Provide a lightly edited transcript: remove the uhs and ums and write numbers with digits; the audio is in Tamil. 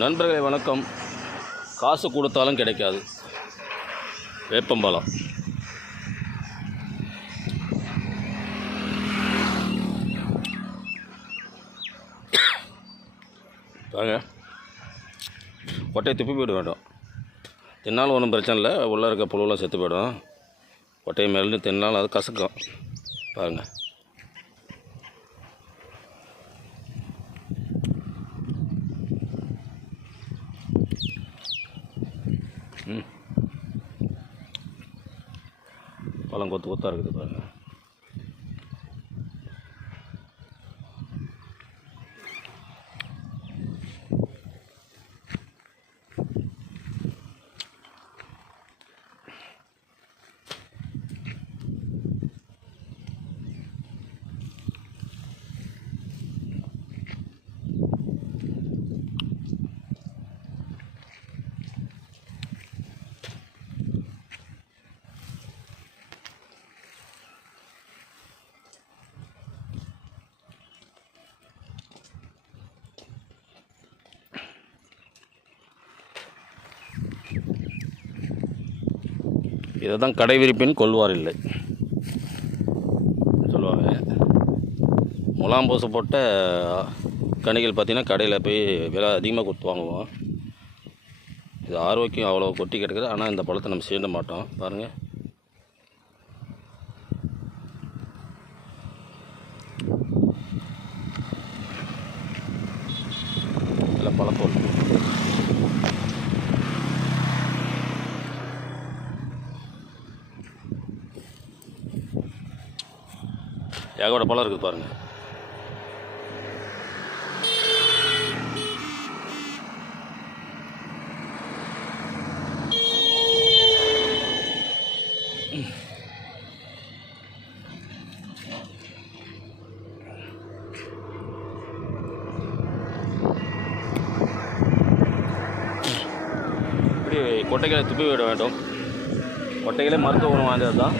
நண்பர்களே வணக்கம். காசு கொடுத்தாலும் கிடைக்காது வேப்பம்பழம். பாருங்க, கொட்டையை துப்பி போயிட வேண்டும். தின்னாலும் ஒன்றும் பிரச்சனை இல்லை, உள்ளே இருக்க புழுவெல்லாம் செத்து போயிடும். கொட்டையை மேலே தின்னாலும் அது கசக்கும். பாருங்கள், பழம் கொத்து கொத்தாக இருக்குது பாருங்கள். இதை தான் கடை விரிப்பின் கொள்வார் இல்லை சொல்லுவாங்க. முலாம் பூசை போட்ட கனிகள் பார்த்திங்கன்னா கடையில் போய் விலை அதிகமாக கொடுத்து வாங்குவோம். இது ஆரோக்கியம் அவ்வளோ கொட்டி கிடக்குது. ஆனால் இந்த பழத்தை நம்ம சீண்ட மாட்டோம். பாருங்கள், இல்லை பழத்தோல். ஏகோட பழம் இருக்குது பாருங்கள். இப்படி கொட்டைகளை துப்பி விட வேண்டும். கொட்டைகளே மருத்துவ குணம் வாய்ந்தது தான்.